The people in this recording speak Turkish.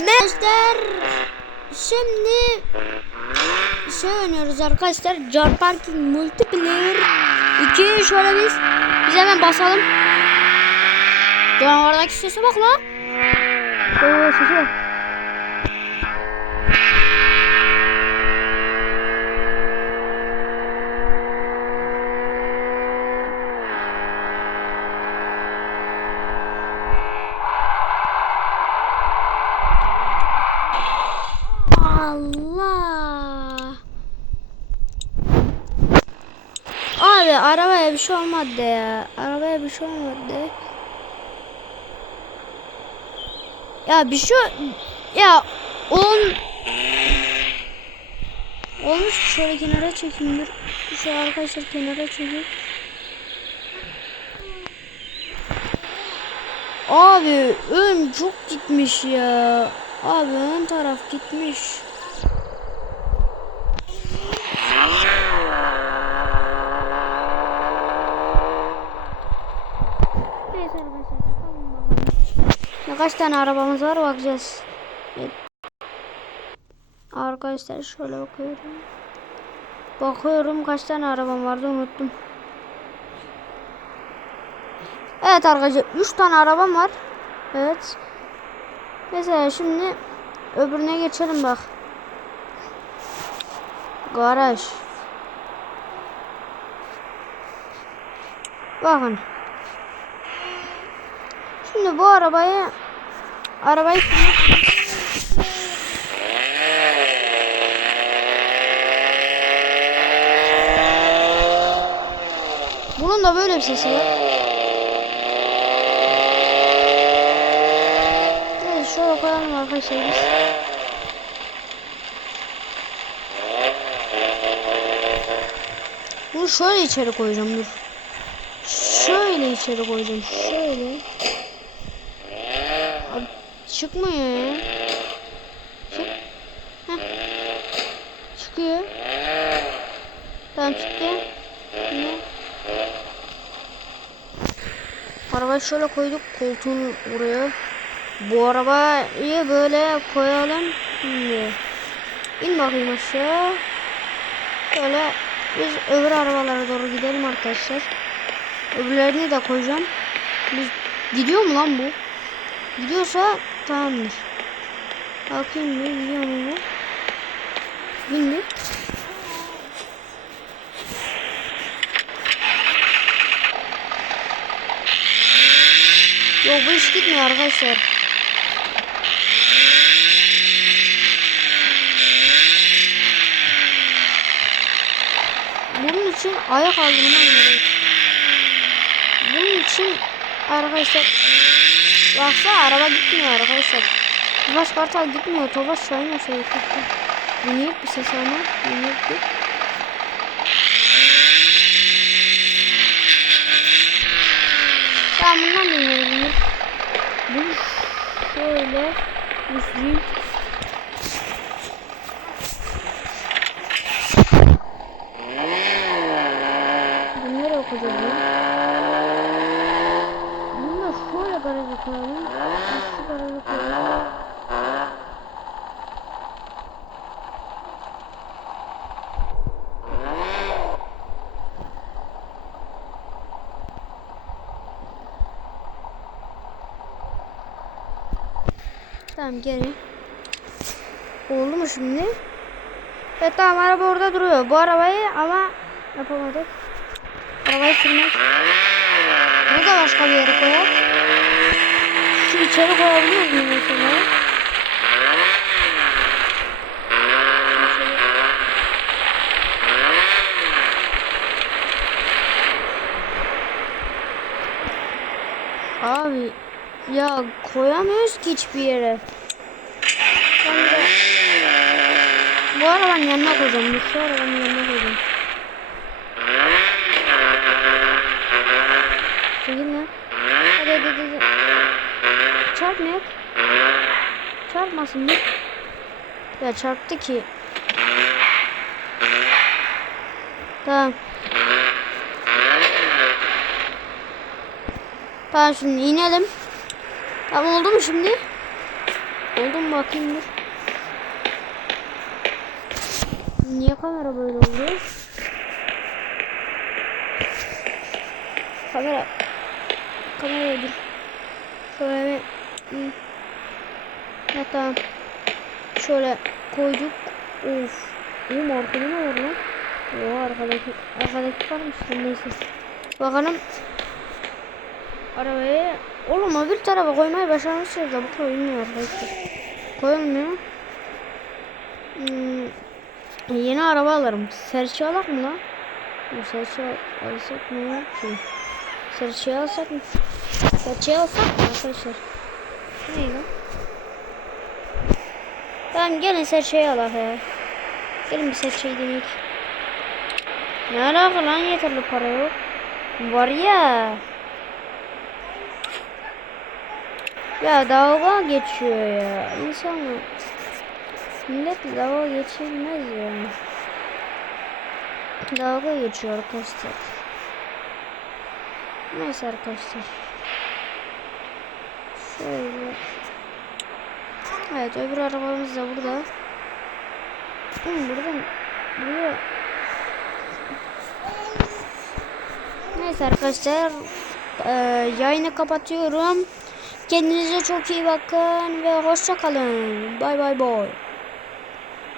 Arkadaşlar şimdi şey oynuyoruz arkadaşlar. Car Parking Multiplayer 2 şöyle biz biz hemen basalım. Canavardaki sese bak la Oo sese bak Abi arabaya bir şey olmadı ya. Arabaya bir şey olmadı. Ya bir şey ya on olmuş şöyle kenara çekeyim dur. Şu arkadaşlar kenara çekeyim. Abi ön çok gitmiş ya. Abi ön taraf gitmiş. Neyse arkadaşlar çıkalım Ya kaç tane arabamız var bakacağız. Evet. Arkadaşlar şöyle bakıyorum. Bakıyorum kaç tane arabam vardı unuttum. Evet arkadaşlar 3 tane arabam var. Evet. Mesela şimdi öbürüne geçelim bak. Garaj. Bakın. Şimdi bu arabayı arabayı Bunun da böyle bir sesi var. Evet şöyle koyalım arkadaşlar biz. Bunu şöyle içeri koyacağım dur. Şöyle içeri koyacağım. Şöyle. Çıkmıyor ya. Çık. Heh. Çıkıyor. Tamam çıktı. Ne? Arabayı şöyle koyduk koltuğun buraya. Bu arabayı böyle koyalım. Şimdi. İn bakayım aşağı. Böyle biz öbür arabalara doğru gidelim arkadaşlar. Öbürlerini de koyacağım. Biz gidiyor mu lan bu? Gidiyorsa tamamdır. Bakayım bir gidiyor mu? Bindik. Yok bu iş gitmiyor arkadaşlar. Bunun için ayak kaldırma gerek. Bunun için arkadaşlar baksa araba gitmiyor arkadaşlar. Tofaş Kartal gitmiyor. Tofaş Şahin olsa yeterli. Dinleyip bir ses ama. Dinleyip bir. Ben bundan dinliyorum. Bu şöyle üfleyeyim. Bunları okuyacağız ya. Bunu da garaja koyalım. Şu garaja koyalım. Tamam geri. Oldu mu şimdi? Evet tamam araba orada duruyor. Bu arabayı ama yapamadık. Arabayı sürmek. Bunu da başka bir yere koyalım. Şu içeri koyabiliyor muyum mesela? Abi ya koyamıyoruz ki hiçbir yere. Ben de bu arabanın yanına koyacağım. Bu şu arabanın yanına koyacağım. Çekil lan. Hadi hadi hadi. Çarpmayak. Çarpmasın mı? Ya çarptı ki. Tamam. Tamam şimdi inelim. Tamam oldu mu şimdi? Oldu mu bakayım dur. Niye kamera böyle oluyor? Kamera. Kameraya dur. Şöyle bir... Hı. Ha, tamam. Şöyle koyduk. Of. Oğlum arkada ne var lan? Oha arkadaki, arkadaki varmış lan neyse. Bakalım. Arabaya... Oğlum öbür tarafa koymayı başarmışız da bu koyulmuyor arkadaşlar. Koyulmuyor. Hmm, yeni araba alırım. Serçe alak mı lan? Serçe al- alsak ne olur ki? Serçe alsak mı? Serçe alsak mı arkadaşlar? Ne lan? Tamam gelin serçeyi alak ya. Gelin bir serçeyi deneyelim. Ne alaka lan yeterli para yok. Var ya. Ya dalga geçiyor ya. İnsanlar. Millet dalga geçilmez ya. Dalga geçiyor arkadaşlar. Neyse arkadaşlar. Şöyle. Evet öbür arabamız da burada. Hmm, buradan buraya. Neyse arkadaşlar. eee, yayını kapatıyorum. Kendinize çok iyi bakın ve hoşça kalın. Bay bay bay.